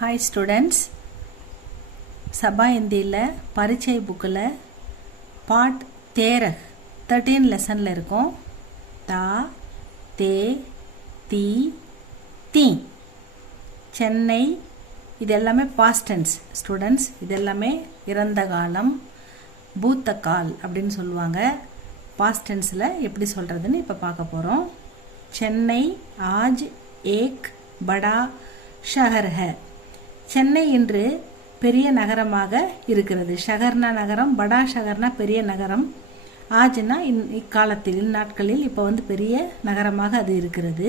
Hi students, சபா இந்தியில் பரீட்சை புக்கில் பார்ட் 13 லெசனில் இருக்கும். தா தே தி தீ சென்னை இது எல்லாமே பாஸ்ட் டென்ஸ் ஸ்டூடெண்ட்ஸ். இது எல்லாமே இறந்த காலம், பூத்த கால் அப்படின்னு சொல்லுவாங்க. பாஸ்ட் டென்ஸில் எப்படி சொல்கிறதுன்னு இப்போ பார்க்க போகிறோம். சென்னை ஆஜ் ஏக் படா ஷஹர் ஹை. சென்னை இன்று பெரிய நகரமாக இருக்கிறது. ஷஹர்னா நகரம், படா ஷஹர்னா பெரிய நகரம், ஆஜ்னா இக்காலத்தில் இந்நாட்களில் இப்போ பெரிய நகரமாக அது இருக்கிறது.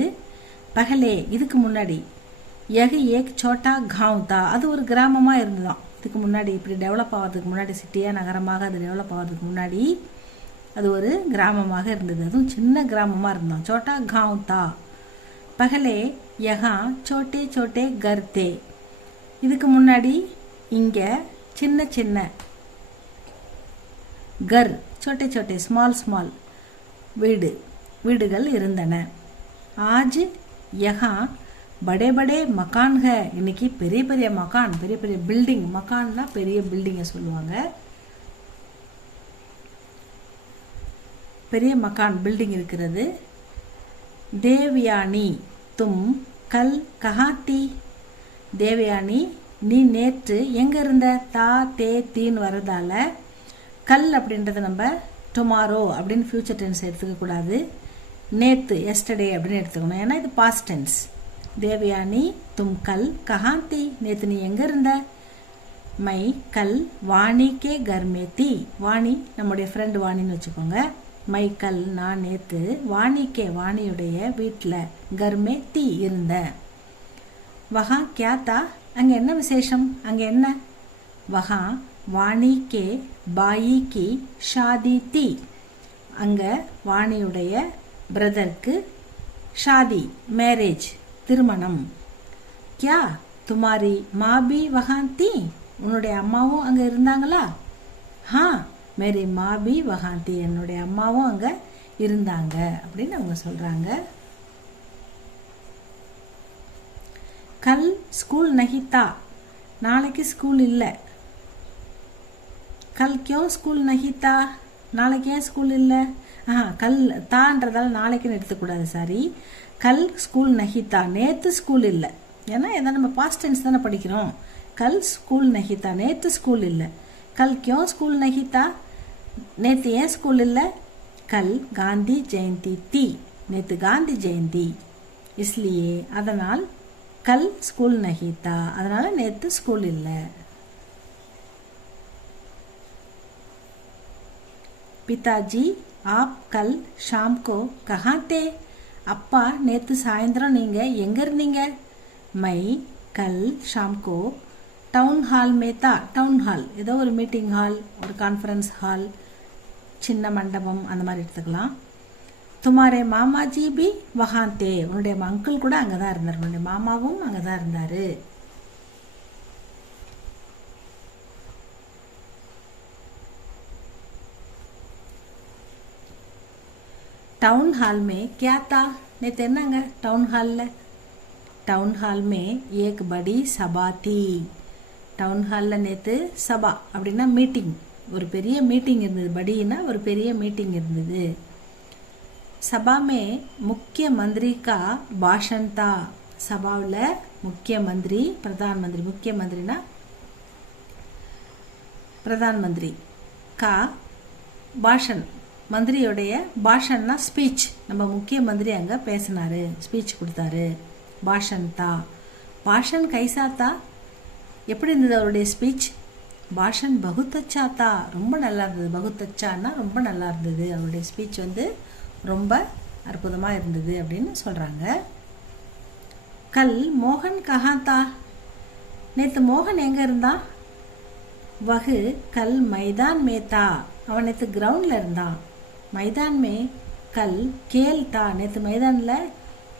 பகலே இதுக்கு முன்னாடி யஹ் ஏக் சோட்டா காவ் தா, அது ஒரு கிராமமாக இருந்துதான். இதுக்கு முன்னாடி இப்படி டெவலப் ஆகிறதுக்கு முன்னாடி, சிட்டியாக நகரமாக அது டெவலப் ஆகிறதுக்கு முன்னாடி அது ஒரு கிராமமாக இருந்தது. அதுவும் சின்ன கிராமமாக இருந்தான். சோட்டா காவ் தா. பகலே யஹா சோட்டே சோட்டே கர் தே. இதுக்கு முன்னாடி இங்கே சின்ன சின்ன கர், சோட்டே சோட்டே ஸ்மால் வீடுகள் இருந்தன. ஆஜ் யஹா படே படே மக்கான்க. இன்னைக்கு பெரிய பெரிய மக்கான், பெரிய பெரிய பில்டிங். மக்கான்னா பெரிய பில்டிங்கை சொல்லுவாங்க. பெரிய மக்கான் பில்டிங் இருக்கிறது. தேவயானி தும் கல் கஹாத்தி. தேவயானி நீ நேற்று எங்கே இருந்த? தா தே தீன்னு வரதால கல் அப்படின்றத நம்ம டுமாரோ அப்படின்னு ஃபியூச்சர் டென்ஸ் எடுத்துக்கக்கூடாது. நேற்று எஸ்டர்டே அப்படின்னு எடுத்துக்கணும். ஏன்னா இது பாஸ்ட் டென்ஸ். தேவயானி தும் கல் கஹாத்தி. நேற்று நீ எங்கே இருந்த? மை கல் வாணி கே கர்மே தீ. வாணி நம்முடைய ஃப்ரெண்டு வாணின்னு வச்சுக்கோங்க. மை கல் நான் நேற்று வாணிக்கே வாணியுடைய வீட்டில் கர்மே தீ இருந்தேன். வஹா கியா தா, அங்கே என்ன விசேஷம்? அங்கே என்ன? வஹா வாணி கே பாயி கி ஷாதி தீ. அங்கே வாணியுடைய பிரதருக்கு ஷாதி மேரேஜ் திருமணம். கியா துமாரி மாபி வஹான் தீ. உன்னுடைய அம்மாவும் அங்கே இருந்தாங்களா? ஹா மேரி மாபி வஹான் தீ. என்னுடைய அம்மாவும் அங்கே இருந்தாங்க அப்படின்னு அவங்க சொல்கிறாங்க. கல் ஸ்கூல் நஹிதா. நாளைக்கு ஸ்கூல் இல்லை. கல் கியோ ஸ்கூல் நஹிதா. நாளைக்கு ஏன் ஸ்கூல் இல்லை? கல் தான்றதால நாளைக்குன்னு எடுத்துக்கூடாது. சாரி, கல் ஸ்கூல் நஹிதா. நேற்று ஸ்கூல் இல்லை. ஏன்னா எதை நம்ம பாஸ்ட் டென்ஸ் தானே படிக்கிறோம். கல் ஸ்கூல் நஹிதா, நேற்று ஸ்கூல் இல்லை. கல் கியோ ஸ்கூல் நஹிதா. நேற்று ஏன் ஸ்கூல் இல்லை? கல் காந்தி ஜெயந்தி தீ. நேற்று காந்தி ஜெயந்தி, இஸ்லியே அதனால் கல் ஸ்கூல் நஹிதா, அதனால நேற்று ஸ்கூல் இல்லை. பிதாஜி ஆப் கல் ஷாம் கோ கஹா தே. அப்பா நேற்று சாயந்தரம் நீங்க எங்க இருந்தீங்க? மை கல் ஷாம் கோ டவுன் ஹால் மே தா. டவுன் ஹால் ஏதோ ஒரு மீட்டிங் ஹால், ஒரு கான்ஃபரன்ஸ் ஹால், சின்ன மண்டபம் அந்த மாதிரி எடுத்துக்கலாம். துமாரே மாமாஜி பி வஹாந்தே. உன்னுடைய அங்கிள் கூட அங்கே தான் இருந்தார். உன்னுடைய மாமாவும் அங்கே தான் இருந்தார். டவுன் ஹால் மே கியா தா. நேற்று என்னங்க டவுன் ஹாலில்? டவுன் ஹால் மே ஏக் படி சபா தீ. டவுன் ஹாலில் நேற்று சபா அப்படின்னா மீட்டிங், ஒரு பெரிய மீட்டிங் இருந்தது. படின்னா ஒரு பெரிய மீட்டிங் இருந்தது. சபா மே முக்கிய மந்திரி கா பாஷன் தா. சபாவில் முக்கிய மந்திரி, பிரதான் மந்திரி, முக்கிய மந்திரினா பிரதான் மந்திரி கா பாஷன், மந்திரியோடைய பாஷன்னா ஸ்பீச். நம்ம முக்கிய மந்திரி அங்கே பேசினாரு, ஸ்பீச் கொடுத்தாரு. பாஷன் தா. பாஷன் கைசா தா. எப்படி இருந்தது அவருடைய ஸ்பீச்? பாஷன் பகுத்தச்சா தா. ரொம்ப நல்லா இருந்தது. பகுத்தச்சான்னா ரொம்ப நல்லா இருந்தது. அவருடைய ஸ்பீச் ரொம்ப அற்புதமாக இருந்தது அப்படின்னு சொல்கிறாங்க. கல் மோகன் கஹா தா. நேற்று மோகன் எங்கே இருந்தான்? வகு கல் மைதான் மே தா. அவன் நேற்று கிரவுண்டில் இருந்தான். மைதான் மே கல் கேல் தா. நேற்று மைதானில்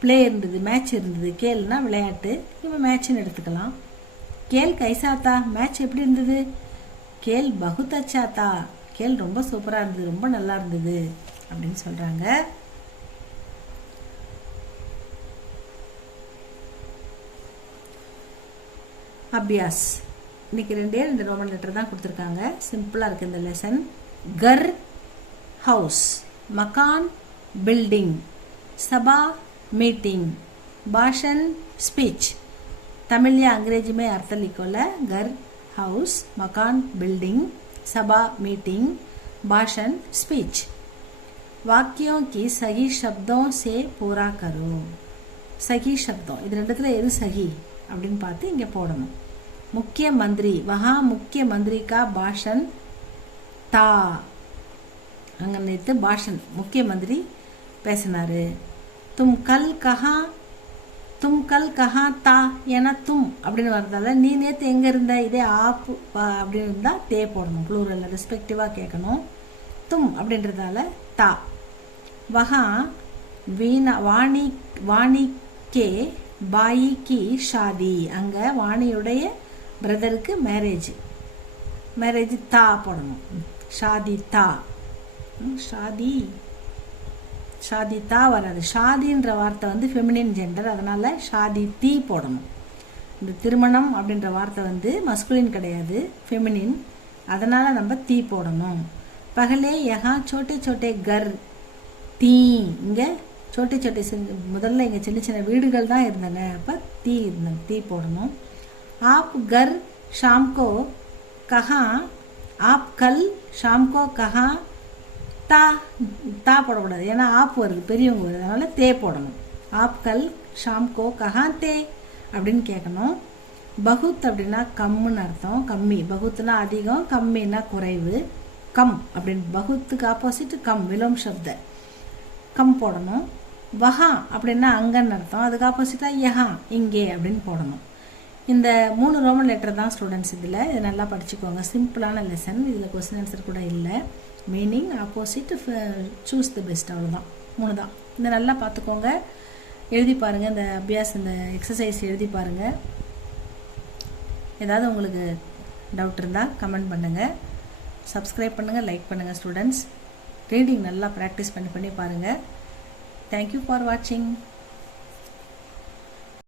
பிளே இருந்தது, மேட்ச் இருந்தது. கேல்னா விளையாட்டு, இவன் மேட்ச்னு எடுத்துக்கலாம். கேல் கைசா தா. மேட்ச் எப்படி இருந்தது? கேல் பகுத் அச்சா தா. கேல் ரொம்ப சூப்பராக இருந்தது, ரொம்ப நல்லா இருந்தது அப்படின்னு சொல்கிறாங்க. அபியாஸ். இன்னைக்கு ரெண்டு ரோமன் லெட்டர் தான் கொடுத்துருக்காங்க. சிம்பிளாக இருக்குது இந்த லெசன். கர் ஹவுஸ், மகான் பில்டிங், சபா मीटिंग, भाषण स्पीच. तमिल या अंग्रेजी में अर्थ लिखो ला. घर हाउस, मकान बिल्डिंग, सभा मीटिंग, भाषण स्पीच. वाक्यों की सही शब्दों से पूरा करो. सही शब्दों இது ரெண்டுத்துல எது சஹி அப்படின்னு பார்த்து இங்க போடணும். मुख्यमंत्री, वहां मुख्यमंत्री का भाषण था. அங்க நேத்து भाषण मुख्यमंत्री பேசினாரு. तुम कल कहाँ था ஏன்னா तुम அப்படின்னு வரதால நீ நேத்து எங்க இருந்த, இதே ஆப் அப்படின்னு இருந்தா தே போடணும். ப்ளூரல் ரெஸ்பெக்டிவா கேட்கணும். तुम அப்படின்றதால தா. वहां வாணி கே பாயி கி ஷாதி, அங்க வாணியுடைய பிரதருக்கு மேரேஜ் தா போடணும். ஷாதி தா. ஷாதி தா வராது. ஷாதின்ற வார்த்தை வந்து ஃபெமினின் ஜெண்டர், அதனால ஷாதி தீ போடணும். இந்த திருமணம் அப்படின்ற வார்த்தை வந்து மஸ்குலின் கிடையாது, ஃபெமினின், அதனால நம்ம தீ போடணும். பகலே யஹா சோட்டே சோட்டே கர் தீ, இங்க சோட்டே சோட்டே முதல்ல இங்க சின்ன சின்ன வீடுகள் தான் இருந்தன, அப்ப தீ இருந்தன, தீ போடணும். ஆப் கர் ஷாம் கோ கஹா, ஆப் கல் ஷாம் கோ கஹா, தா தா போடக்கூடாது, ஏன்னா ஆப் வருது, பெரியவங்க வருது, அதனால தே போடணும். ஆப் கல் ஷாம் கோ கஹா தே அப்படின்னு கேட்கணும். பகுத் அப்படின்னா கம்முன்னு அர்த்தம், கம்மி. பகுத்னா அதிகம், கம்மின்னா குறைவு. கம் அப்படின்னு பகுத்துக்கு ஆப்போசிட் கம், விலோம் சப்த, கம் போடணும். வஹா அப்படின்னா அங்கன்னு அர்த்தம், அதுக்கு ஆப்போசிட்டா யஹா இங்கே அப்படின்னு போடணும். இந்த 3 ரோமன் லெட்டர் தான் ஸ்டூடெண்ட்ஸ் இதில். இது நல்லா படிச்சுக்கோங்க. சிம்பிளான லெசன். இதில் கொஸ்டின் ஆன்சர் கூட இல்லை. Meaning, opposite, choose the best, அவ்வளோதான். 3 தான். இதை நல்லா பார்த்துக்கோங்க, எழுதி பாருங்கள். இந்த அபியாஸ், இந்த எக்ஸசைஸ் எழுதி பாருங்கள். ஏதாவது உங்களுக்கு டவுட் இருந்தால் கமெண்ட் பண்ணுங்கள். சப்ஸ்கிரைப் பண்ணுங்கள், லைக் பண்ணுங்கள். ஸ்டூடெண்ட்ஸ் ரீடிங் நல்லா ப்ராக்டிஸ் பண்ணி பாருங்கள். தேங்க்யூ ஃபார் வாட்சிங்.